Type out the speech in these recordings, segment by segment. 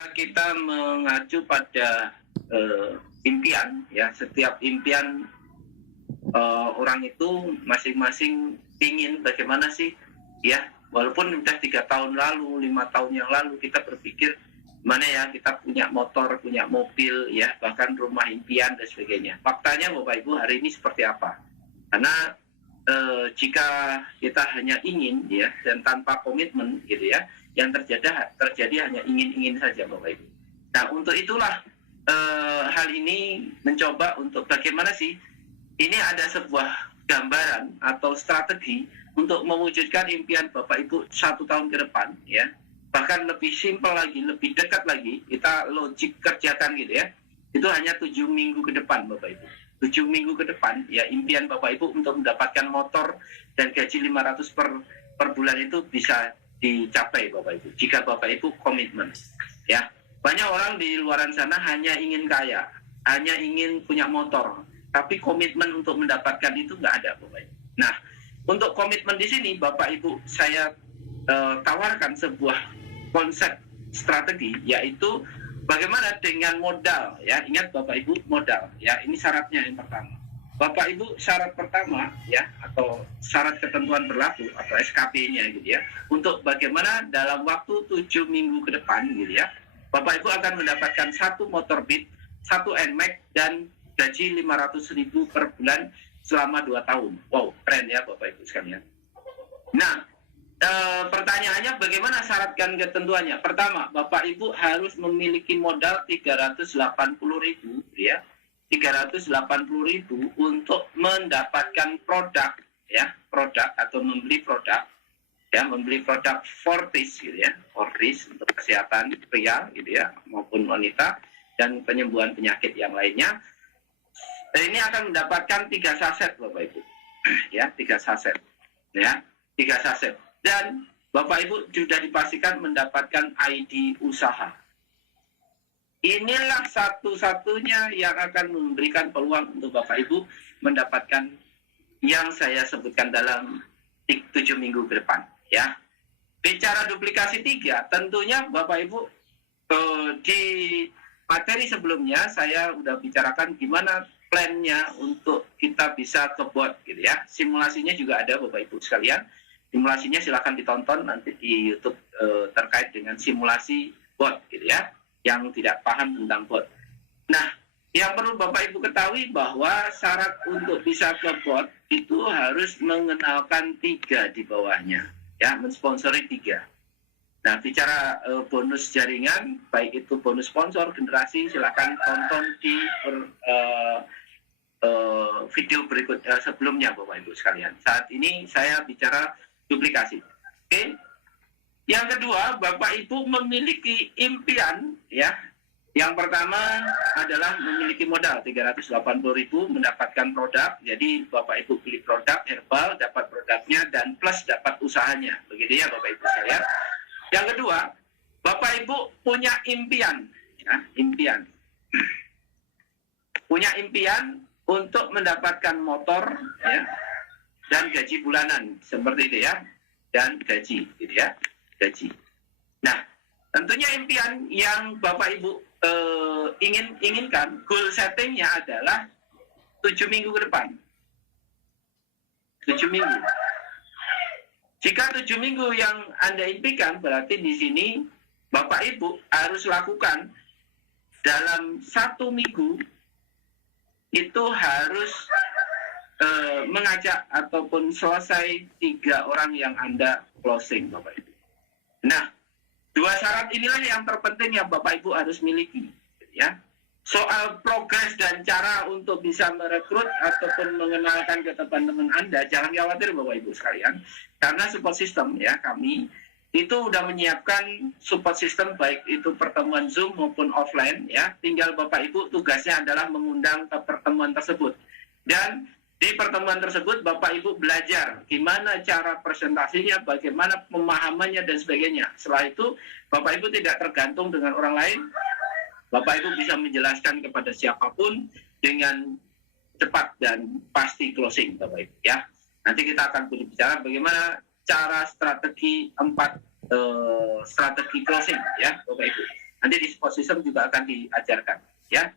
Kita mengacu pada impian, ya. Setiap impian orang itu masing-masing ingin bagaimana sih, ya. Walaupun udah 3 tahun lalu, 5 tahun yang lalu kita berpikir mana ya kita punya motor, punya mobil, ya, bahkan rumah impian dan sebagainya. Faktanya Bapak Ibu hari ini seperti apa? Karena jika kita hanya ingin, ya, dan tanpa komitmen, gitu ya, yang terjadi hanya ingin-ingin saja Bapak Ibu. Nah, untuk itulah hal ini mencoba untuk bagaimana sih ini ada sebuah gambaran atau strategi untuk mewujudkan impian Bapak Ibu 1 tahun ke depan, ya. Bahkan lebih simpel lagi, lebih dekat lagi, kita logik kerjakan gitu ya. Itu hanya 7 minggu ke depan Bapak Ibu. 7 minggu ke depan, ya, impian Bapak Ibu untuk mendapatkan motor dan gaji 500 per bulan itu bisa dicapai Bapak Ibu, jika Bapak Ibu komitmen, ya. Banyak orang di luaran sana hanya ingin kaya, hanya ingin punya motor, tapi komitmen untuk mendapatkan itu nggak ada Bapak Ibu. Nah, untuk komitmen di sini Bapak Ibu saya tawarkan sebuah konsep strategi, yaitu bagaimana dengan modal, ya. Ingat Bapak Ibu, modal, ya, ini syaratnya yang pertama. Bapak Ibu, syarat pertama, ya, atau syarat ketentuan berlaku atau SKP-nya gitu ya, untuk bagaimana dalam waktu 7 minggu ke depan gitu ya, Bapak Ibu akan mendapatkan 1 motor Beat, 1 NMAX, dan gaji 500.000 per bulan selama 2 tahun. Wow, keren ya Bapak Ibu sekalian. Nah, pertanyaannya bagaimana syarat dan ketentuannya? Pertama, Bapak Ibu harus memiliki modal 380.000, ya. 380.000 untuk mendapatkan produk, ya, produk atau membeli produk, ya, membeli produk Fortis gitu ya, Fortis untuk kesehatan pria gitu ya maupun wanita dan penyembuhan penyakit yang lainnya. Dan ini akan mendapatkan 3 saset Bapak Ibu, ya, 3 saset, ya, 3 saset. Dan Bapak Ibu sudah dipastikan mendapatkan ID usaha. Inilah satu-satunya yang akan memberikan peluang untuk Bapak Ibu mendapatkan yang saya sebutkan dalam 7 minggu ke depan, ya. Bicara duplikasi 3, tentunya Bapak Ibu di materi sebelumnya saya sudah bicarakan gimana plannya untuk kita bisa ke bot gitu ya. Simulasinya juga ada Bapak Ibu sekalian. Simulasinya silakan ditonton nanti di YouTube terkait dengan simulasi bot gitu ya, yang tidak paham tentang bot. Nah, yang perlu Bapak Ibu ketahui bahwa syarat untuk bisa ke bot itu harus mengenalkan 3 di bawahnya, ya, mensponsori 3. Nah, bicara bonus jaringan, baik itu bonus sponsor, generasi, silakan tonton di video berikut sebelumnya Bapak Ibu sekalian. Saat ini saya bicara duplikasi. Oke. Yang kedua, Bapak Ibu memiliki impian, ya. Yang pertama adalah memiliki modal 380.000 mendapatkan produk. Jadi Bapak Ibu beli produk herbal, dapat produknya dan plus dapat usahanya. Begitu ya Bapak Ibu sekalian. Yang kedua, Bapak Ibu punya impian, ya, impian. Punya impian untuk mendapatkan motor, ya, dan gaji bulanan seperti itu ya, dan gaji, gitu ya, gaji. Nah, tentunya impian yang Bapak Ibu inginkan, goal settingnya adalah 7 minggu ke depan. 7 minggu. Jika 7 minggu yang Anda impikan, berarti di sini Bapak Ibu harus lakukan dalam 1 minggu itu harus mengajak ataupun selesai 3 orang yang Anda closing Bapak Ibu. Nah, 2 syarat inilah yang terpenting yang Bapak Ibu harus miliki, ya. Soal progres dan cara untuk bisa merekrut ataupun mengenalkan ke teman-teman Anda, jangan khawatir Bapak Ibu sekalian, karena support system, ya, kami itu sudah menyiapkan support system baik itu pertemuan Zoom maupun offline, ya. Tinggal Bapak Ibu tugasnya adalah mengundang ke pertemuan tersebut. Dan di pertemuan tersebut Bapak Ibu belajar gimana cara presentasinya, bagaimana pemahamannya dan sebagainya. Setelah itu Bapak Ibu tidak tergantung dengan orang lain. Bapak Ibu bisa menjelaskan kepada siapapun dengan cepat dan pasti closing Bapak Ibu, ya. Nanti kita akan berbicara bagaimana cara strategi 4 strategi closing, ya Bapak Ibu. Nanti di support system juga akan diajarkan, ya.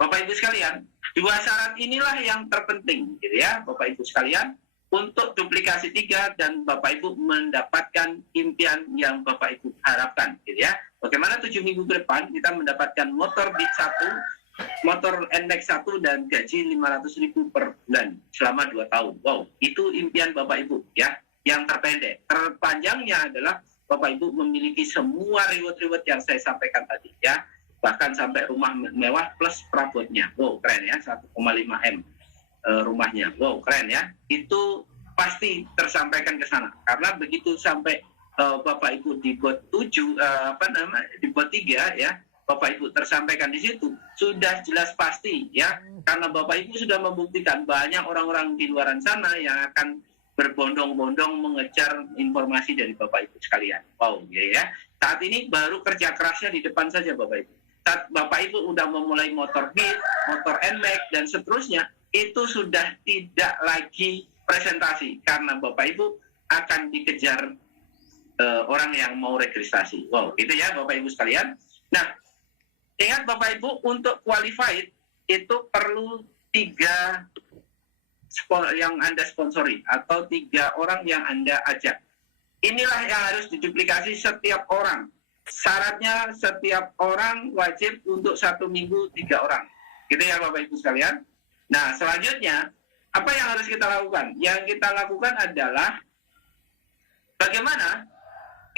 Bapak Ibu sekalian, dua syarat inilah yang terpenting, gitu ya, Bapak Ibu sekalian, untuk duplikasi 3 dan Bapak Ibu mendapatkan impian yang Bapak Ibu harapkan, gitu ya. Bagaimana 7 minggu ke depan kita mendapatkan motor Beat 1, motor NMAX 1 dan gaji 500.000 per bulan selama 2 tahun. Wow, itu impian Bapak Ibu, ya. Yang terpendek. Terpanjangnya adalah Bapak Ibu memiliki semua reward-reward yang saya sampaikan tadi, ya. Bahkan sampai rumah mewah plus perabotnya. Wow, keren ya, 1,5 M rumahnya. Wow, keren ya. Itu pasti tersampaikan ke sana. Karena begitu sampai Bapak Ibu di bot 7, di bot 3 ya, Bapak Ibu tersampaikan di situ, sudah jelas pasti ya. Karena Bapak Ibu sudah membuktikan banyak orang-orang di luar sana yang akan berbondong-bondong mengejar informasi dari Bapak Ibu sekalian. Wow, ya. Saat ini baru kerja kerasnya di depan saja Bapak Ibu. Saat Bapak Ibu udah memulai motor Beat, motor NMAX dan seterusnya, itu sudah tidak lagi presentasi karena Bapak Ibu akan dikejar orang yang mau registrasi. Wow, gitu ya Bapak Ibu sekalian. Nah, ingat Bapak Ibu, untuk qualified itu perlu 3 yang Anda sponsori atau 3 orang yang Anda ajak. Inilah yang harus diduplikasi setiap orang. Syaratnya setiap orang wajib untuk 1 minggu 3 orang. Gitu ya Bapak Ibu sekalian. Nah, selanjutnya apa yang harus kita lakukan? Yang kita lakukan adalah bagaimana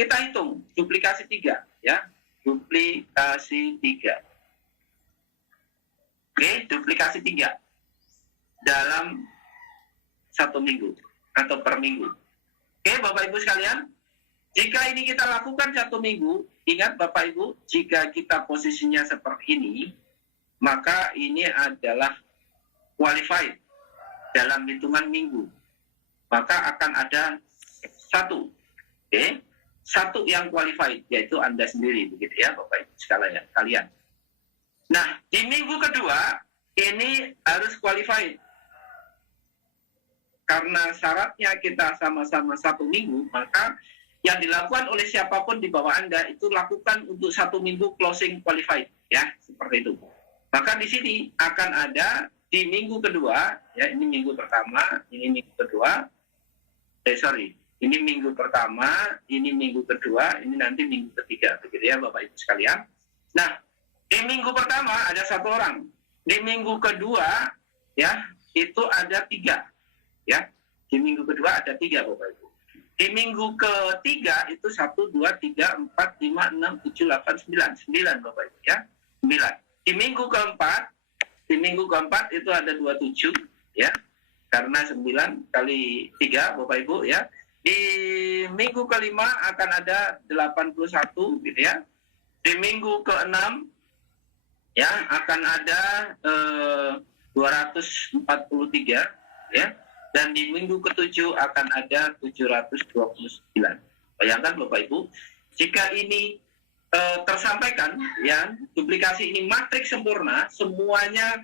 kita hitung duplikasi 3 ya. Duplikasi 3. Oke, duplikasi 3 dalam 1 minggu atau per minggu. Oke, Bapak Ibu sekalian, jika ini kita lakukan 1 minggu, ingat Bapak Ibu, jika kita posisinya seperti ini, maka ini adalah qualified dalam hitungan minggu. Maka akan ada 1, oke, 1 yang qualified, yaitu Anda sendiri, begitu ya Bapak Ibu sekalian. Nah, di minggu kedua, ini harus qualified. Karena syaratnya kita sama-sama 1 minggu, maka yang dilakukan oleh siapapun di bawah Anda itu lakukan untuk 1 minggu closing qualified, ya, seperti itu. Maka di sini akan ada di minggu kedua, ya, ini minggu pertama, ini minggu kedua, ini minggu pertama, ini minggu kedua, ini nanti minggu ketiga, begitu ya Bapak Ibu sekalian. Nah, di minggu pertama ada 1 orang, di minggu kedua, ya, itu ada 3, ya, di minggu kedua ada 3 Bapak Ibu. Di minggu ketiga itu 1, 2, 3, 4, 5, 6, 7, 8, 9. 9 Bapak Ibu ya. 9. Di minggu keempat itu ada 27 ya. Karena 9 kali 3 Bapak Ibu ya. Di minggu kelima akan ada 81 gitu ya. Di minggu keenam ya akan ada 243 ya. Dan di minggu ke-7 akan ada 729. Bayangkan Bapak Ibu, jika ini tersampaikan, ya, duplikasi ini matriks sempurna, semuanya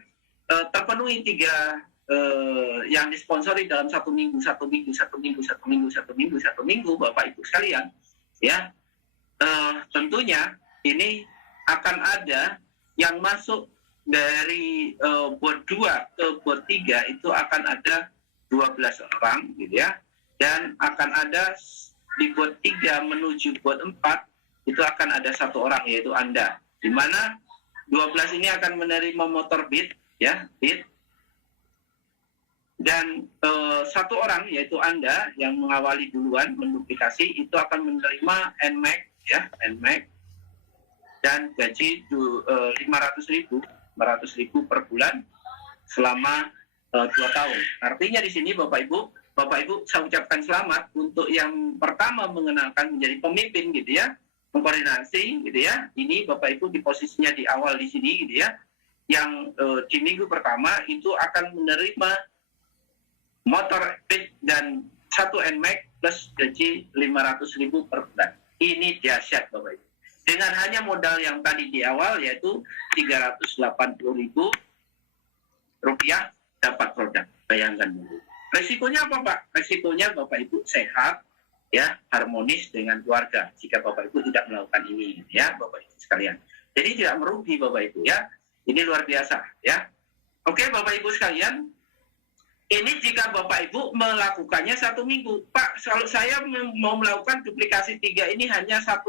terpenuhi 3 yang disponsori dalam 1 minggu, 1 minggu, 1 minggu, 1 minggu, 1 minggu, 1 minggu, Bapak Ibu sekalian, ya, tentunya ini akan ada yang masuk dari bot 2 ke bot 3 itu akan ada 12 orang gitu ya, dan akan ada di bot 3 menuju bot 4 itu akan ada 1 orang, yaitu Anda, di mana 12 ini akan menerima motor Beat ya, Beat, dan 1 orang yaitu Anda yang mengawali duluan menduplikasi itu akan menerima NMAX ya, NMAX, dan gaji 500.000 per bulan selama 2 tahun. Artinya di sini Bapak Ibu saya ucapkan selamat untuk yang pertama mengenalkan menjadi pemimpin gitu ya, mengkoordinasi gitu ya. Ini Bapak Ibu di posisinya di awal di sini gitu ya. Yang di minggu pertama itu akan menerima motor Beat dan 1 NMAX plus gaji 500.000 per bulan. Ini dahsyat Bapak Ibu. Dengan hanya modal yang tadi di awal yaitu 380.000 rupiah dapat produk. Bayangkan dulu. Resikonya apa Pak? Resikonya Bapak Ibu sehat, ya, harmonis dengan keluarga. Jika Bapak Ibu tidak melakukan ini, ya Bapak Ibu sekalian. Jadi tidak merugi Bapak Ibu ya. Ini luar biasa ya. Oke Bapak Ibu sekalian, ini jika Bapak Ibu melakukannya 1 minggu. Pak, kalau saya mau melakukan duplikasi 3 ini hanya 1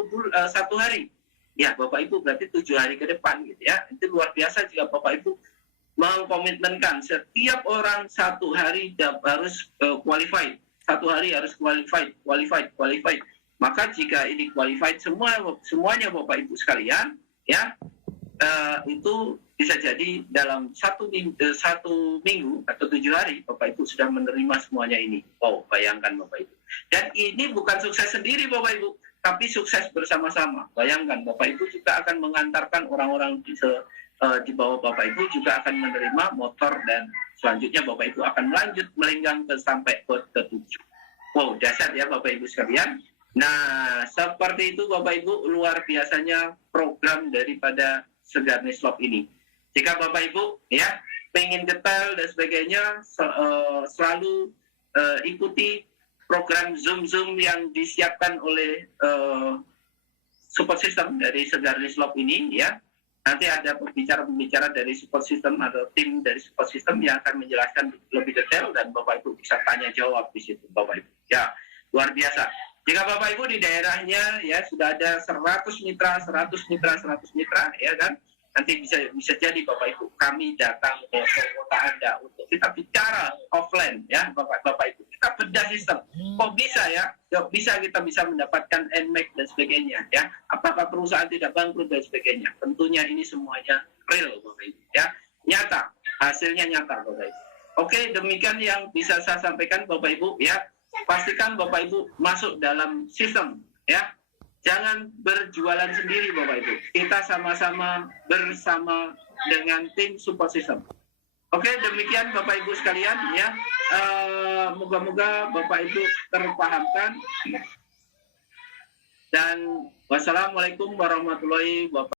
hari. Ya Bapak Ibu berarti 7 hari ke depan gitu ya. Itu luar biasa jika Bapak Ibu mengkomitmenkan setiap orang 1 hari harus qualified. 1 hari harus qualified. Maka jika ini qualified semuanya Bapak Ibu sekalian, ya itu bisa jadi dalam 1 minggu atau 7 hari Bapak Ibu sudah menerima semuanya ini. Oh, bayangkan Bapak Ibu. Dan ini bukan sukses sendiri Bapak Ibu, tapi sukses bersama-sama. Bayangkan Bapak Ibu juga akan mengantarkan orang-orang di bawah Bapak Ibu juga akan menerima motor, dan selanjutnya Bapak Ibu akan melanjut melenggang sampai ke 7. Wow, dahsyat ya Bapak Ibu sekalian. Nah, seperti itu Bapak Ibu luar biasanya program daripada Segarnis Love ini. Jika Bapak Ibu ya pengen detail dan sebagainya, selalu ikuti program Zoom yang disiapkan oleh support system dari Segarnis Love ini ya. Nanti ada pembicara dari support system atau tim dari support system yang akan menjelaskan lebih detail, dan Bapak Ibu bisa tanya jawab di situ Bapak Ibu. Ya, luar biasa. Jika Bapak Ibu di daerahnya ya sudah ada 100 mitra ya kan, nanti bisa jadi Bapak Ibu kami datang ke kota Anda untuk kita bicara offline ya Bapak Ibu, kita bedah sistem. Kok bisa ya? Bisa, kita bisa mendapatkan NMAX dan sebagainya ya. Apakah perusahaan tidak bangkrut dan sebagainya? Tentunya ini semuanya real Bapak Ibu ya. Nyata, hasilnya nyata Bapak Ibu. Oke, demikian yang bisa saya sampaikan Bapak Ibu ya. Pastikan Bapak Ibu masuk dalam sistem ya. Jangan berjualan sendiri Bapak Ibu. Kita sama-sama bersama dengan tim support system. Oke, demikian Bapak Ibu sekalian ya. Moga-moga Bapak Ibu terpahamkan. Dan wassalamualaikum warahmatullahi wabarakatuh.